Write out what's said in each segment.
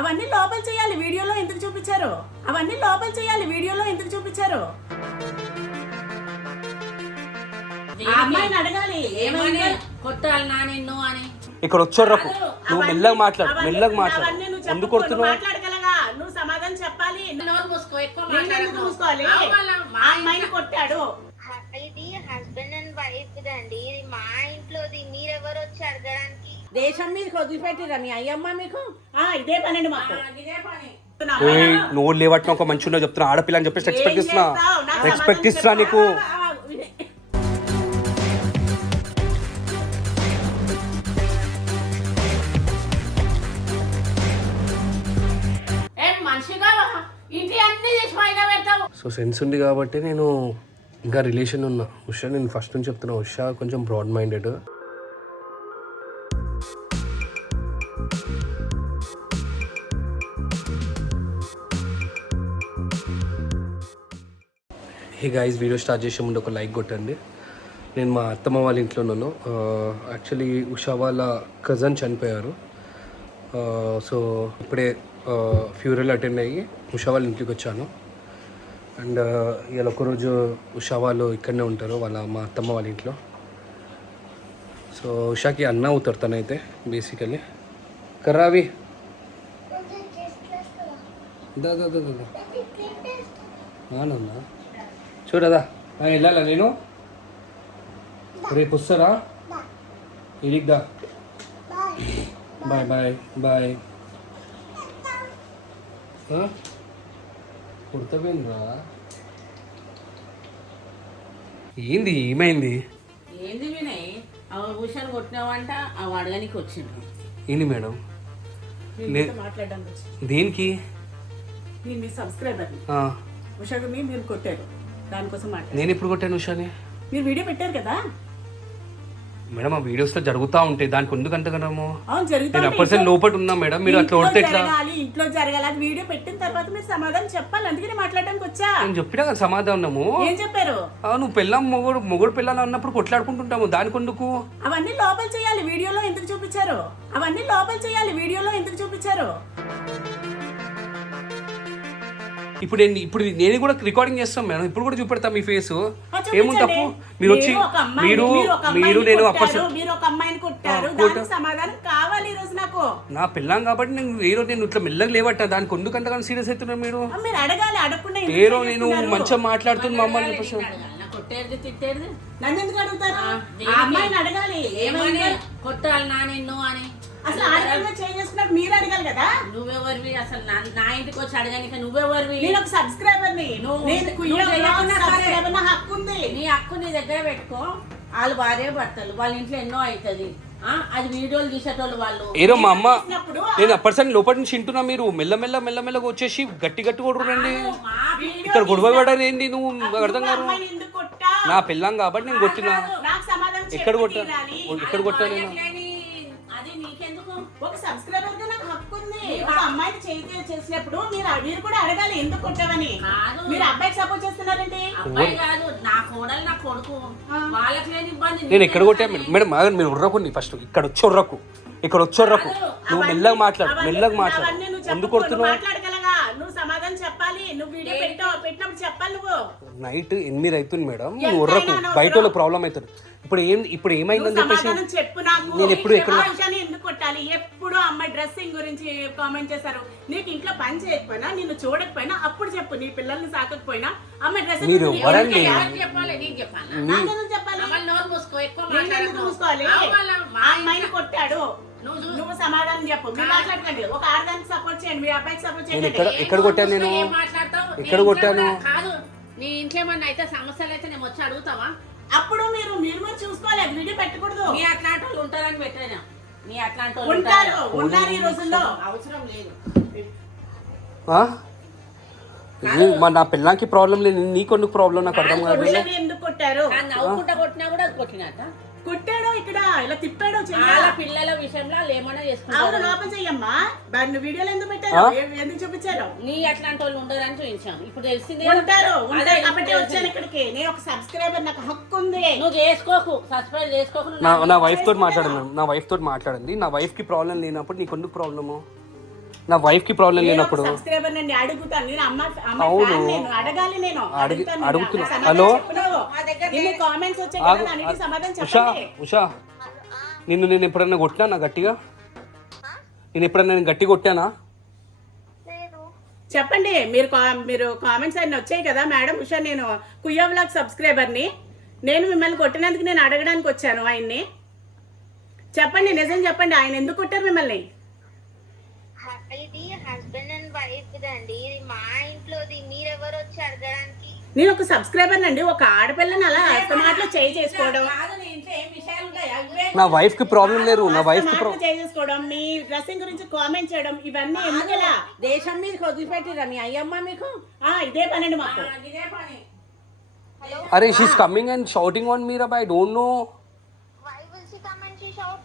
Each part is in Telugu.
అవన్నీ లోపల చేయాలి, వీడియోలో ఎందుకు చూపించారు? అవన్నీ లోపల చేయాలి, వీడియోలో ఎందుకు చూపించారు? ఆ అమ్మాయిని అడగాలి ఏమైంది కొట్టాలి నా నిన్ను అని. ఇక్కడ వచ్చారు నువ్వు మెల్లగా మాట్లాడు, మెల్లగా మాట్లాడు. ఎందుకు కొడుతున్నావు? మాట్లాడగలగా నువ్వు సమాధానం చెప్పాలి. నోరు మూసుకో, ఎక్కువ ఎందుకు మూసుకోవాలి? ఆ అమ్మాయిని కొట్టాడు. ఇది హస్బెండ్ అండ్ వైఫ్ దండి, ఇది మా ఇంట్లోది. మీరెవరు వచ్చి అడగడానికి? దేశం మీద వదిలిపెట్టిరా మీ అయ్యమ్మ మీకు? ఇదే పనండి మాకు, ఇదే పని. నువ్వు లేవట్టిన ఒక మంచి ఉండవు చెప్తున్నా, ఆడపిల్ల అని చెప్పేసి రెస్పెక్ట్ ఇస్తున్నా, రెస్పెక్ట్ ఇస్తున్నా నీకు. సో సెన్స్ ఉంది కాబట్టి నేను ఇంకా రిలేషన్ ఉన్నా. ఉషా నేను ఫస్ట్ నుంచి చెప్తున్నా, ఉషా కొంచెం broad minded. Hey guys, video start చేసే ముందు ఒక లైక్ కొట్టండి. నేను మా అత్తమ్మ వాళ్ళ ఇంట్లో ఉన్నాను. యాక్చువల్లీ ఉషా వాళ్ళ కజన్ చనిపోయారు. సో ఇప్పుడే ఫ్యూరల్ అటెండ్ అయ్యి ఉషా వాళ్ళ ఇంటికి వచ్చాను. అండ్ ఇలా ఒకరోజు ఉషా వాళ్ళు ఇక్కడనే ఉంటారు, మా అత్తమ్మ వాళ్ళ ఇంట్లో. సో ఉషాకి అన్న అవుతారు తనైతే బేసికలీ. కర్రావి నానన్నా చూడదా వెళ్ళాలా నేను రేపు వస్తారా ఇడిగ్దా. Bye bye bye. కుర్తపోయిందిరా. ఏంది ఏమైంది? ఏంది వినయ్, భూషణ్ కొట్టినావంట, అవి అడగనికి వచ్చిండు. ఏంది మేడం? మాట్లాడడానికి దేనికి? నేను మీ సబ్స్క్రైబర్ ఉషాని మీరు కొట్టారు, దానికోసం మాట్లాడారు. నేను ఎప్పుడు కొట్టాను ఉషాని? మీరు వీడియో పెట్టారు కదా మేడం, ఆ వీడియోస్లో జరుగుతూ ఉంటాయి, దానికి ఎందుకు అంతగనము? అవును జరుగుతుంది. నేను అప్పటి లోపల ఉన్నా మేడం, మీరు అట్లా కొడితే ఎట్లా? ఇంట్లో జరగాలి, వీడియో పెట్టిన తర్వాత మీరు సమాధానం చెప్పాలి, అందుకని మాట్లాడడానికి వచ్చా. నేను చెప్పినా కదా సమాధానము. ఏం చెప్పారు? నువ్వు పిల్లం మొగుడు పిల్లలు అన్నప్పుడు కొట్లాడుకుంటుంటాము, దానికి ఎందుకు? అవన్నీ లోపల చేయాలి, వీడియోలో ఎందుకు చూపించారు? అవన్నీ లోపల చేయాలి, వీడియోలో ఎందుకు చూపించారు? ఇప్పుడు నేను కూడా రికార్డింగ్ చేస్తాం మేడం, ఇప్పుడు కూడా చూపెడతాం మీ ఫేస్. ఏముంది తప్పు? మీరు వచ్చి మీరు నేను మీరు ఒక అమ్మాయిని కొట్టారు, దానికి సమాధానం కావాలి ఈ రోజు నాకు. నా పిల్లం కాబట్టి నేను ఇట్లా మెల్లగా లేవట్ట, దానికి ఎందుకు అంతగానో సీరియస్ అవుతున్నారు మీరు? మీరు అడగాలి, అడగకుండా ఏరో నేను మంచిగా మాట్లాడుతున్నా మమ్మల్ని చెప్పేసి కొట్టేది తిట్టేది నన్ను ఎందుకు అడుగుతారు? ఆ అమ్మాయిని అడగాలి ఏమైంది కొట్టాలి నా నిన్ను అని. అసలు ఆడపిల్ల చేసుకున్నప్పుడు మీరు అడగాలి కదా. నువ్వెవరివి అసలు? నా ఇంటికి వచ్చి అడగానికి నువ్వెవరివి? నేను ఒక సబ్స్క్రైబర్ ని, నా హక్కు ఉంది. నీ హక్కు నీ దగ్గర పెట్టుకో. వాళ్ళు భార్య భర్తలు, వాళ్ళ ఇంట్లో ఎన్నో అవుతుంది, అది వీడియోలు తీసేటోళ్ళు వాళ్ళు. ఏరో మా అమ్మ, నేను అప్పటిసారి లోపల నుంచి వింటున్నా, మీరు మెల్లమెల్లగా వచ్చేసి గట్టి కొడుకురండి. ఇక్కడ గొడవ పడారు ఏంటి? నువ్వు అర్థం కాదు. నా పిల్లం కాబట్టి నేను కొట్టినా. ఎక్కడ కొట్టా నేను? ఒక సబ్స్క్రైబర్ గా నాకు హక్కు ఉంది. ఒక అమ్మాయిని చేసినప్పుడు మీరు కూడా అడగాలి ఎందుకు కొట్టావని. మీరు అబ్బాయికి సపోర్ట్ చేస్తున్నారండి. అబ్బాయి కాదు, నా కోడలు నా కొడుకు, వాళ్ళకి లేని ఇబ్బంది. నేను ఎక్కడ కొట్టా మేడం? మీరు ఉర్రకు ఫస్ట్ ఇక్కడ వచ్చి ఉర్రకు. నువ్వు మెల్లగా మాట్లాడు, ఎందుకు కొడుతున్నావు? మాట్లాడగలగా నువ్వు సమాధానం చెప్పాలి. నువ్వు వీడియో పెట్టినప్పుడు చెప్పాలి. నువ్వు నైట్ 8 అవుతుంది మేడం, నువ్వు ఉర్రకు, బయట వాళ్ళకి ప్రాబ్లం అవుతుంది. ఇప్పుడు ఏమైందని చెప్పేసి చెప్పు నాకు. నేను ఎప్పుడు ఎందుకు కొట్టాలి? ఎప్పుడు అమ్మాయి డ్రెస్సింగ్ గురించి కామెంట్ చేశారు. నీకు ఇంట్లో పని చేయకపోయినా, నిన్ను చూడకపోయినా అప్పుడు చెప్పు. నీ పిల్లల్ని సాకకపోయినా అమ్మాయి డ్రెస్సింగ్ చెప్పాలి. అమ్మాయిని కొట్టాడు, నువ్వు సమాధానం చెప్పు. మీరు మాట్లాడకండి. ఒక ఆడదానికి సపోర్ట్ చేయండి, మీ అబ్బాయికి సపోర్ట్ చేయండి. ఎక్కడ కొట్టాను నేను? ఎక్కడ కొట్టాను? కాదు, నీ ఇంట్లో ఏమన్నా అయితే సమస్యలు అయితే నేను వచ్చి అడుగుతావా? అప్పుడు మీరు చూసుకోవాలి, అది వీడియో పెట్టకూడదు. మీ అట్లాంటి వాళ్ళు ఉంటారని పెట్టాను. మీ అట్లాంటి ఉన్నారు ఈ రోజుల్లో. అవసరం లేదు. నా పిల్లలకి ప్రాబ్లం లేదు, నీకు ప్రాబ్లం నాకు అర్థం కాదు. ఎందుకు కొట్టారు? నవ్వుకుంటా కొట్టినా కూడా అది కొట్టినట్ట కొట్టాడో ఇక్కడ ఇలా తిప్పాడో. పిల్లల విషయంలో ఏమైనా చేసుకుంటారు. అవును, లోపల చెయ్యమ్మా. వీడియోలో ఎందుకు పెట్టారు? ఎందుకు చూపించారు? నీ అట్లాంటి వాళ్ళు ఉండరని చూపించాము. ఇప్పుడు తెలిసింది ఉంటారు కాబట్టి వచ్చాను ఇక్కడికి. నేను ఒక సబ్స్క్రైబర్, నాకు హక్కు ఉంది. నువ్వు చేసుకోకు, సబ్స్క్రైబ్ చేసుకోకు. నా వైఫ్ తోటి మాట్లాడండి. నా వైఫ్ కి ప్రాబ్లం లేనప్పుడు నీకు ఎందుకు ప్రాబ్లము? నా వైఫ్కి ప్రాబ్లం లేనప్పుడు సబ్స్క్రైబర్ నండి అడుగుతాను నేను అవును. నేను అడగాలి నేను అడుగుతాను అడుగుతున్నా. సమాధానం హలో? చెప్పు నువ్వు. ఇన్ని కామెంట్స్ వచ్చాయి ఆగు. కదా దానికి సమాధానం ఉషా చెప్పండి. ఉషా నేను ఎప్పుడన్నా కొట్టినా గట్టిగా నేను ఎప్పుడన్నా గట్టి కొట్టానా? లేదు. చెప్పండి మీరు కామెంట్స్ అన్ని వచ్చాయి కదా మేడం ఉషా నేను కుయ్య వ్లాగ్ సబ్స్క్రైబర్ని నేను మిమ్మల్ని కొట్టినందుకు నేను అడగడానికి వచ్చాను ఆయన్ని. చెప్పండి నిజం చెప్పండి ఆయన ఎందుకు కొట్టారు మిమ్మల్ని? ఇది హస్బెండ్ అండ్ వైఫ్ దండి, ఇది మా ఇంట్లోది, మీరెవరు వచ్చి అడగడానికి? నేను ఒక సబ్స్క్రైబర్ నండి, ఒక ఆడపిల్లని అలా అస్తమాట్లో చేయి చేసుకోవడం కాదు, నీ ఇంట్లో ఏం విషయాలు ఉంటాయి అవే నా వైఫ్కి ప్రాబ్లం లేరు. నా వైఫ్కి అస్తమాట్లు చేయి చేసుకోవడం మీ డ్రెస్సింగ్ గురించి కామెంట్ చేయడం ఇవన్నీ ఎందుకలా? దేశం మీదకి వదిలిపెట్టిరా మీ అయ్యమ్మ మీకు. ఇదే పనండి మాకు. ఇదే పని. అరే she's coming and shouting on Meera by don't know Why will she come and she shout?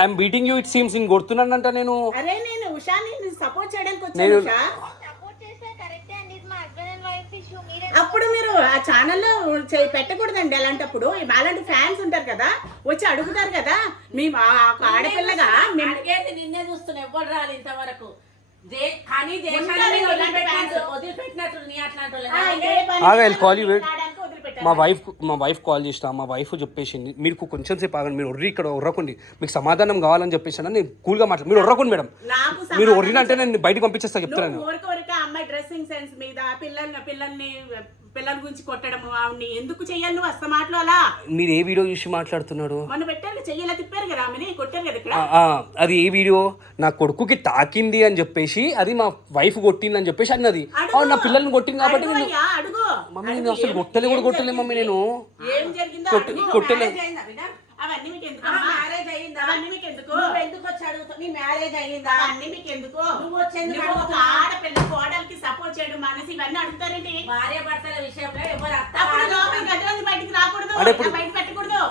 I'm beating you it seems నేను కొడుతున్నానంట నేను. అరే నేను ఉషాని సపోర్ట్ చేయడానికి వచ్చాను ఉషా. సపోర్ట్ చేస్తే కరెక్టే అండి, ఇది మా హస్బెండ్ అండ్ వైఫ్ ఇష్యూ. మీరే అప్పుడు మీరు ఆ ఛానల్లో పెట్టకూడదండి. అలాంటప్పుడు అలాంటి ఫ్యాన్స్ ఉంటారు కదా వచ్చి అడుగుతారు కదా మీ ఆడపిల్లగా మేము అడిగేది నిన్నే చూస్తున్నా, ఎవ్వరు రాలి ఇంతవరకు. కానీ ఉంటారు ఇలాంటి fans. వదిలిపెట్టినట్టు నీ అట్లాంటి ఇదే పని ఆగు, I'll call you, wait. మాట్లాడడానికి వదిలిపెట్టారు. మా వైఫ్ కాల్ చేసిన మా వైఫ్ చెప్పేసింది మీరు కొంచెం సేపు ఆగండి, మీరు ఒర్రి ఇక్కడ ఒర్రకండి, మీకు సమాధానం కావాలని చెప్పేసి నేను కూల్గా మాట్లాడు, మీరు ఒర్రకండి మేడం, నాకు మీరు ఒర్రినంటే నేను బయటకు పంపించేస్తా చెప్తాను. ఊరికొరిక అమ్మాయి డ్రెస్సింగ్ సెన్స్ మీద పిల్లల గురించి కొట్టడం ఆవిడ్ని ఎందుకు చెయ్యాలి నువ్వు అస్తమాటలు అలా? మీరు ఏ వీడియో చూసి మాట్లాడుతున్నారు? మొన్న పెట్టారు చెయ్యాలి తిప్పారు కదా ఆమెని కొట్టారు కదా ఇక్కడ. అది ఏ వీడియో? నా కొడుకుకి తాకింది అని చెప్పేసి అది మా వైఫ్ కొట్టింది అని చెప్పేసి అన్నది. నా పిల్లల్ని కొట్టింది కాబట్టి అడుగు నేను అయ్యా, అడుగు. మమ్మీ నేను అసలు కొట్టలే మమ్మీ నేను ఏం జరిగిందో అడుగు. కొట్టలే. అవన్నీ మీకు ఎందుకు? మ్యారేజ్ అయ్యిందా? అవన్నీ మీకు ఎందుకు? నువ్వు ఎందుకు వచ్చి అడుగుతావు? నీ మ్యారేజ్ అయ్యిందా? అవన్నీ మీకు ఎందుకు? నువ్వు వచ్చేందుకు నువ్వు ఒక అడుగుతున్నావు? ఆడపిల్ల కోడలికి సపోర్ట్ చేయడం మానేసి ఇవన్నీ అడుగుతారేంటి? భార్య భర్తల విషయంలో ఎవరు అప్పుడు లోపలి గదిలోంచి బయటికి రాకూడదు, అంటే ఇప్పుడు- బయట పెట్టకూడదు.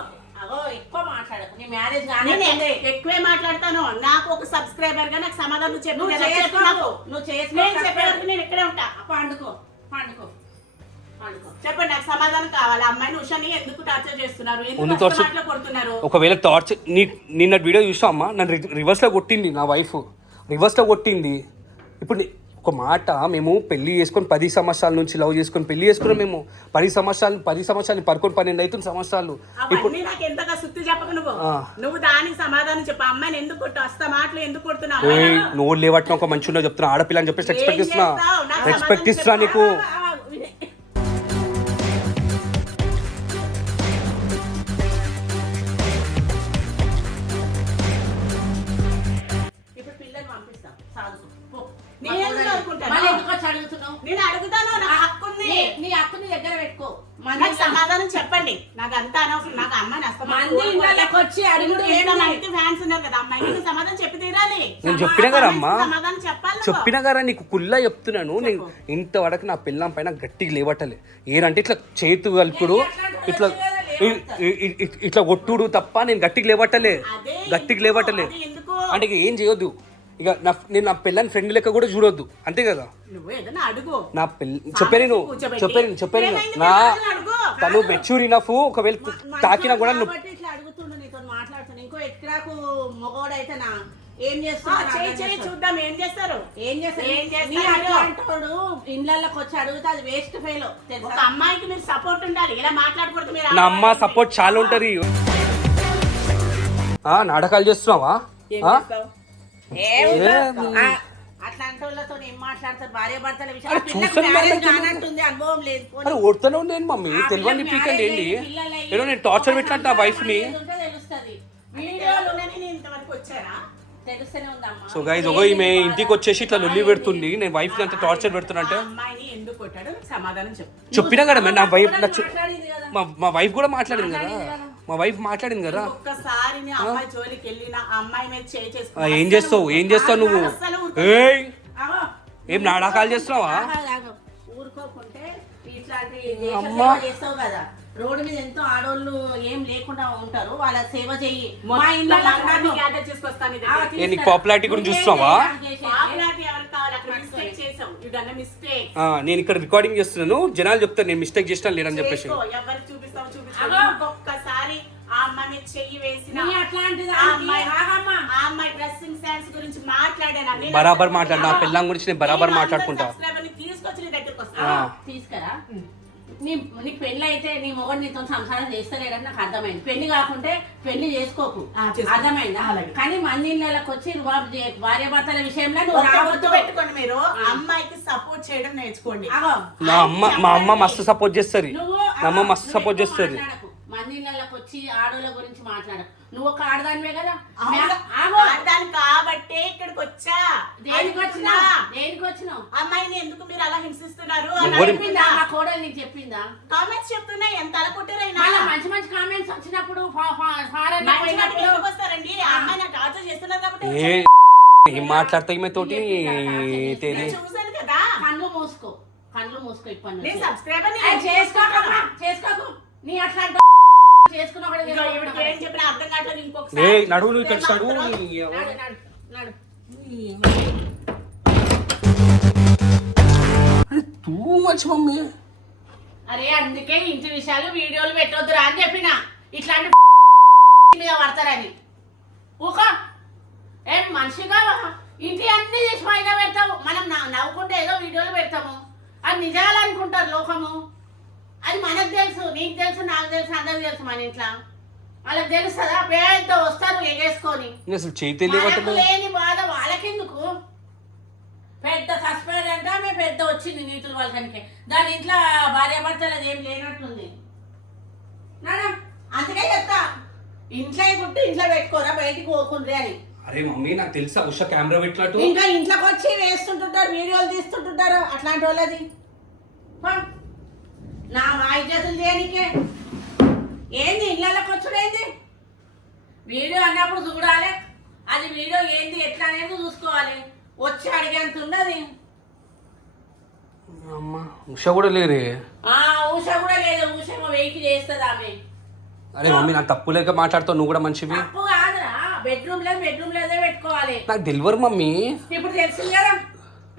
అగో ఎక్కువ మాట్లాడకు. నీ మ్యారేజ్ నేను కానీ ఎక్కువే మాట్లాడతాను. నాకు ఒక సబ్స్క్రైబర్ గా నాకు సమాధానం చెప్పు. నువ్వు కదా, చెప్పు నాకు. నువ్వు నేను చెప్పే వరకు నేను ఇక్కడే ఉంటా. పండుకో పండుకో పండుకో. చెప్పండి నాకు సమాధానం కావాలి. అమ్మాయిని ఉషాని ఎందుకు టార్చర్ చేస్తున్నారు? ముందు ఎందుకు torture- అస్తమాట్లో కొడుతున్నారు? ఒకవేళ టార్చర్ నిన్న వీడియో చూసా అమ్మా, నన్ను రివర్స్లో కొట్టింది నా వైఫ్, రివర్స్లో కొట్టింది. ఇప్పుడు ఒక మాట, మేము పెళ్లి చేసుకొని 10 సంవత్సరాల నుంచి లవ్ చేసుకొని పెళ్లి చేసుకున్నాం. మేము 10 సంవత్సరాలు 12 అవుతుంది సంవత్సరాలు. అవన్నీ నాకు ఎంతగా సుత్తి చెప్పకు నువ్వు. నువ్వు దానికి సమాధానం చెప్పు. అమ్మాయిని ఎందుకు కొట్టు అస్తమాట్లు ఎందుకు కొడుతున్నావు? నోరు లేవట్టిన ఒక మంచి ఉండో చెప్తున్నా, ఆడపిల్ల అని చెప్పేసి రెస్పెక్ట్ ఇస్తున్నా, చేస్తావు? నాకు రెస్పెక్ట్ సమాధానం ఇస్తున్నా నీకు. ఇప్పుడు పిల్లలు పంపిస్తాం సాధుకు. పో. నేను ఎందుకు అనుకుంటాను? మళ్ళీ ఎందుకు వచ్చి అడుగుతున్నావు? నేను అడుగుతాను, నా హక్కు ఉంది. నీ అక్కని దగ్గర పెట్టుకో. నాకు సమాధానం చెప్పండి. నాకు అంతా అనవసరం. నాకు అమ్మాయిని మంది ఇళ్ళకి వచ్చి అడుగుతూ ఫ్యాన్స్ ఉన్నారు కదా అమ్మాయి, నీకు సమాధానం చెప్పి తీరాలి. నేను చెప్పినా కదా అమ్మా, సమాధానం చెప్పాలి నువ్వు. చెప్పినా కదా నీకు కుల్లా చెప్తున్నాను. నేను ఇంతవరకు నా పిల్లం పైన గట్టిగా లేవట్టలే. ఏనంటే ఇట్లా చేతు కలుపుడు, ఇట్లా ఇట్లా కొట్టుడు తప్ప నేను గట్టిగా లేవట్టలే, గట్టిగా లేవట్టలే. అది ఎందుకు? అంటే ఇక ఏం చేయొద్దు, ఇక నేను నా పిల్లని ఫ్రెండ్ లెక్క కూడా చూడొద్దు, అంతే కదా. నువ్వు ఏదైనా అడుగు. నా చెప్పాను నా తను మెచ్యూర్ ఇనఫ్. ఒకవేళ తాకినా కూడా నువ్వు కాబట్టి ఇట్లా అడుగుతుండు, నీతో మాట్లాడుతున్నా. ఇంకో ఎక్కడాకు మగోడైతే నా ఏం చేయి చేస్తున్నా? చూద్దాం ఏం చేస్తారు. ఏం చేస్తారు? ఏం చేస్తారు? నీ అట్లాంటోడు ఇండ్లకి వచ్చి అడిగితే అది వేస్ట్ ఫెయిల్ ఒక తెలుసా? అమ్మాయికి మీరు సపోర్ట్ ఉండాలి. ఇలా మాట్లాడకూడదు. మీరు నా అమ్మ సపోర్ట్ చాలా ఉంటది. నాటకాలు చేస్తున్నావా? ఏం చేస్తావు? అట్లాంటి వాళ్ళతో ఏం మాట్లాడతారు? భార్య భర్తల అరే విషయాలు చూసాను మ్యారేజ్ కానట్టుంది, అనుభవం లేదు. అరే ఓడుతూనే ఉండేది మమ్మీ, తెలియని పీకండి ఏంటి ఏదో నేను టార్చర్ పెట్టినట్టు నా వైఫ్ ని. తెలుస్తుంది వీడియోలు నేను ఇంతవరకు వచ్చారా? తెలుస్తూనే ఉందమ్మా. సో గైజ్ ఒక ఈమె ఇంటికి వచ్చేసి ఇట్లా లొల్లి పెడుతుంది, నేను వైఫ్ ని అంత టార్చర్ పెడుతున్నా అంటే. ఆ అమ్మాయిని ఎందుకు కొట్టాడు సమాధానం చెప్పు. చెప్పినా కదా నా వైఫ్ మాట్లాడింది కదా. మా వైఫ్ కూడా మాట్లాడింది కదా, మా వైఫ్ మాట్లాడింది కదా. ఒక్కసారి నీ అమ్మాయి జోలికి వెళ్ళిన అమ్మాయి మీద చేయి చేసుకుని ఏం చేస్తావు నువ్వు? ఏయ్ ఏం నాటకాలు చేస్తున్నావా? ఊరుకోకుంటే ఇట్లాంటి దేశ సేవ చేస్తావు కదా. రోడ్డు మీద ఎంతో ఆడోళ్ళు ఏం లేకుండా ఉంటారు, వాళ్ళ సేవ చెయ్యి. మా ఇంట్లో చేసుకొస్తాను. నీకు పాపులారిటీ గురించి చూస్తున్నావా? నేను ఇక్కడ రికార్డింగ్ చేస్తున్నాను, జనాలు చెప్తాను నేను మిస్టేక్ చేసినా లేదని చెప్పేసి. ఎవరు చూపిస్తావు ఒక్కసారి ఆ అమ్మాయి చెయ్యి వేసిన చెప్తున్నా నీ అట్లాంటిది ఆ అమ్మాయి ఆగమ్మా. ఆ అమ్మాయి డ్రెస్సింగ్ సెన్స్ గురించి మాట్లాడాను నేను బరాబర్ మాట్లాడు, నా పిల్లం గురించి నేను బరాబర్ మాట్లాడుకుంటా. సబ్స్క్రైబర్ని తీసుకొచ్చి నీ దగ్గరికి వస్తా తీసుకురా. నీకు పెళ్లి అయితే నీ మొగడు నీతో సంసారం చేస్తలేడని నాకు అర్థమైంది. పెళ్లి కాకుంటే పెళ్లి చేసుకోకు, అర్థమైందా? కానీ మంది ఇళ్ళకి వచ్చి భార్య భర్తల విషయంలో నువ్వు రావద్దు. పెట్టుకోండి మీరు అమ్మాయికి సపోర్ట్ చేయడం నేర్చుకోండి. మా అమ్మ మస్తు సపోర్ట్ చేస్తుంది, మా అమ్మ మస్తు సపోర్ట్ చేస్తుంది. మంది ఇళ్ళకి వచ్చి ఆడోళ్ళ గురించి మాట్లాడకు. నువ్వు ఒక ఆడదానివే కదా. ఆడదాని కాబట్టే ఇక్కడికి వచ్చా. దేనికి వచ్చినావు? అమ్మాయిని ఎందుకు మీరు అలా హింసిస్తున్నారు చెప్పిందా? మా కోడలు నీకు చెప్పిందా? కామెంట్స్ చెప్తున్నాయి ఎంత అలకొట్టారైనా. మంచి మంచి కామెంట్స్ వచ్చినప్పుడు వస్తారండి. ఆ అమ్మాయి నాకు టార్చర్ చేస్తున్నారు కాబట్టి ఏం మాట్లాడతా ఈమె తోటి చూసాను కదా. కళ్ళు మూసుకో ఇప్పటి నేను సబ్స్క్రైబర్ చేసుకోకు. నీ అట్లా ఏం చెప్పిన అర్థం కావట్లేదు. ఇంకొకసారి నడువు ఇక్కడ చదువు. తూ మంచి మమ్మీ. అరే అందుకే ఇంటి విషయాలు వీడియోలు పెట్టొద్దురా అని చెప్పిన. ఇట్లాంటి మీద పడతారని ఊక ఏం మనిషిగా ఇంటి అన్ని చేసి పైన పెడతాము. మనం నవ్వుకుంటే ఏదో వీడియోలు పెడతాము, అది నిజాలు అనుకుంటారు లోకము. అది మనకు తెలుసు, నీకు తెలుసు, నాకు తెలుసు, అందరికి తెలుసు. మన ఇంట్లో వాళ్ళకి తెలుస్తుందా? పెద్ద వస్తారు ఎగేసుకొని. లేని బాధ వాళ్ళకెందుకు? పెద్ద సస్పెండ్ అంటే ఆమె పెద్ద వచ్చింది నీతులు వాళ్ళకి. దాని ఇంట్లో భార్యాభర్తలు అది ఏం లేనట్టుంది. నానా అందుకే చెప్తా, ఇంట్లో గుట్టి ఇంట్లో పెట్టుకోరా, బయటికి పోకుండ్రి అని. అరే మమ్మీ నాకు తెలుసా ఉషా కెమెరా పెట్టినట్టు. ఇంకా ఇంట్లోకి వచ్చి వేస్తుంటుంటారు, వీడియోలు తీస్తుంటుంటారు. అట్లాంటి వాళ్ళది నా వాయిద్యతలు దేనికే? ఏంది ఇళ్ళకి వచ్చుడేంది? వీడియో అన్నప్పుడు చూడాలి, అది వీడియో ఏంది ఎట్లా అనేది చూసుకోవాలి. వచ్చి అడిగేంత ఉన్నది. ఉషా కూడా లేరే. ఉష కూడా లేదు. ఉష వెయిట్ చేస్తుంది ఆమె. అరే మమ్మీ నాకు తప్పు లేక మాట్లాడుతావు, నువ్వు కూడా మంచివి. తప్పు కాదురా, బెడ్రూమ్ లేదే పెట్టుకోవాలి. నాకు డెలివర్ మమ్మీ. ఇప్పుడు తెలిసింది కదా,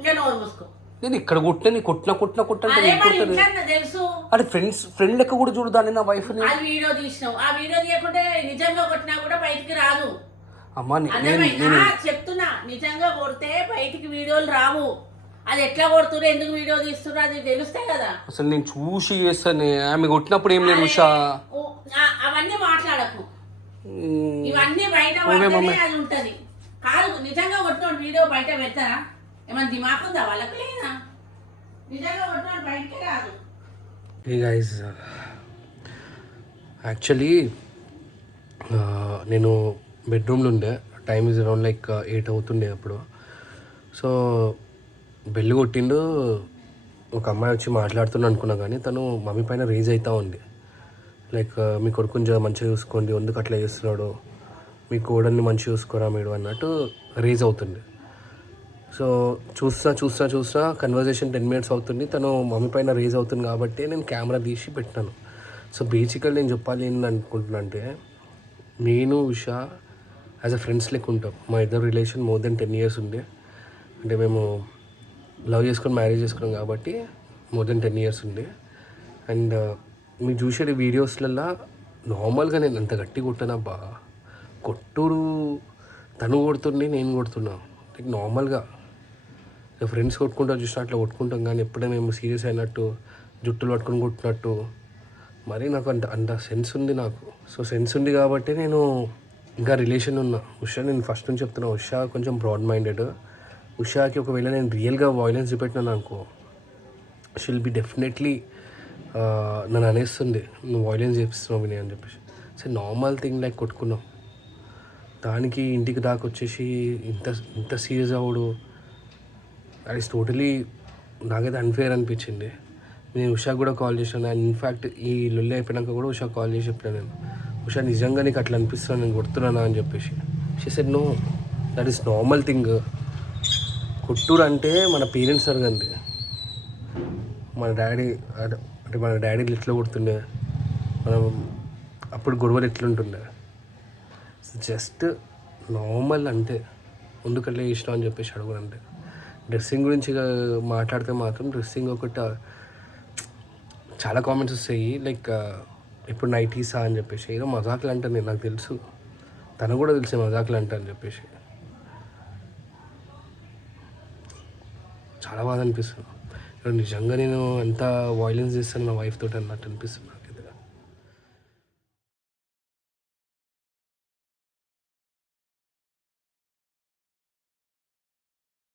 ఇంకా నోరు మూసుకో. నేను ఇక్కడ కొట్టిన నీ కొట్టిన తెలుసు. అరే ఫ్రెండ్ లెక్క కూడా చూడదాన్ని నా వైఫ్ ని. ఆ వీడియో తీసినావు, ఆ వీడియో తీయకుంటే నిజంగా కొట్టినా కూడా బయటికి రాదు. అమ్మా చెప్తున్నా, నిజంగా కొడితే బయటికి వీడియోలు రావు. అది ఎట్లా కొడుతున్నారు, ఎందుకు వీడియో తీస్తున్నారు, అది తెలుస్తాయి కదా. అసలు నేను చూసి చేస్తాను. ఆమె కొట్టినప్పుడు ఏం లేదు ఉషా. అవన్నీ మాట్లాడకు, ఇవన్నీ బయట అది ఉంటది. కాదు నిజంగా కొట్టిన వీడియో బయట పెడతారా? ఏమన్నా దిమాగ్ ఉందా వాళ్ళకు? లేదా నిజంగా కొట్టిన బయటకే రాదు. యాక్చువల్లీ నేను బెడ్రూమ్లో ఉండే, టైం ఇస్ అరౌండ్ లైక్ 8 అవుతుండే అప్పుడు. సో బెల్ కొట్టిండు, ఒక అమ్మాయి వచ్చి మాట్లాడుతున్నా అనుకున్నా, కానీ తను మమ్మీ పైన రేజ్ అవుతూ ఉంది. లైక్ మీ కొడుకుని మంచిగా చూసుకోండి, ఎందుకు అట్లా చేస్తున్నాడు, మీ కోడల్ని మంచిగా చూసుకోరా మీరు అన్నట్టు రేజ్ అవుతుంది. సో చూస్తా కన్వర్జేషన్ 10 minutes అవుతుంది. తను మమ్మీ పైన రేజ్ అవుతుంది కాబట్టి నేను కెమెరా తీసి పెట్టినాను. సో బేసికల్ నేను చెప్పాలి ఏంటి అనుకుంటున్నా అంటే, నేను ఉషా యాజ్ అ ఫ్రెండ్స్ లెక్క ఉంటాం. మా ఇద్దరు రిలేషన్ మోర్ దెన్ 10 years ఉంది. అంటే మేము లవ్ చేసుకొని మ్యారేజ్ చేసుకున్నాం కాబట్టి మోర్ దెన్ 10 years ఉంది. అండ్ మీరు చూసే వీడియోస్లల్లో నార్మల్గా నేను అంత గట్టి కొట్టానబ్బా. కొట్టుడు తను కొడుతుంది, నేను కొడుతున్నా. లైక్ నార్మల్గా ఫ్రెండ్స్ కొట్టుకుంటా చూసినా అట్లా కొట్టుకుంటాం, కానీ ఎప్పుడే మేము సీరియస్ అయినట్టు జుట్టులు పట్టుకొని కొట్టినట్టు మరి నాకు అంత సెన్స్ ఉంది నాకు. సో సెన్స్ ఉంది కాబట్టి నేను ఇంకా రిలేషన్ ఉన్నా. ఉషా నేను ఫస్ట్ నుంచి చెప్తున్నా, ఉషా కొంచెం బ్రాడ్ మైండెడ్. ఉషాకి ఒకవేళ నేను రియల్గా వాయిలెన్స్ చూపెట్టినాను అనుకో, షిల్ బి డెఫినెట్లీ నన్ను అనేస్తుంది, నువ్వు వాయిలెన్స్ చేపిస్తున్నావు వినయ్ అని చెప్పేసి. సో నార్మల్ థింగ్ లైక్ కొట్టుకున్నాం, దానికి ఇంటికి దాకా వచ్చేసి ఇంత సీరియస్ అవ్వడు, అది ఇస్ టోటలీ నాకైతే అన్ఫేర్ అనిపించింది. నేను ఉషాకి కూడా కాల్ చేశాను. అండ్ ఇన్ఫ్యాక్ట్ ఈ లొల్లి అయిపోయాక కూడా ఉషాకి కాల్ చేసి చెప్పాను నేను, ఉషా నిజంగా నీకు అట్లా అనిపిస్తున్నాను, నేను కొడుతున్నానా అని చెప్పేసి. She said no, that is normal thing. కొట్టుడు అంటే మన పేరెంట్స్ అడగండి, మన డాడీ అంటే మన డాడీలు ఎట్లా కొడుతుండే, మనం అప్పుడు గొడవలు ఎట్లుంటుండే, జస్ట్ నార్మల్ అంటే ఎందుకట్లా చేసినావు అని చెప్పేసి అడుగునంటే. డ్రెస్సింగ్ గురించి మాట్లాడితే మాత్రం డ్రెస్సింగ్ ఒకటి చాలా కామెంట్స్ వస్తాయి, లైక్ ఇప్పుడు నైటీసా అని చెప్పేసి ఏదో మజాకులు అంటే నాకు తెలుసు. తను కూడా తెలిసి మజాకులు అంట అని చెప్పేసి చాలా బాధ అనిపిస్తుంది. నిజంగా నేను ఎంత వాయిలెన్స్ చేస్తాను నా వైఫ్ తోటి అన్నట్టు అనిపిస్తుంది.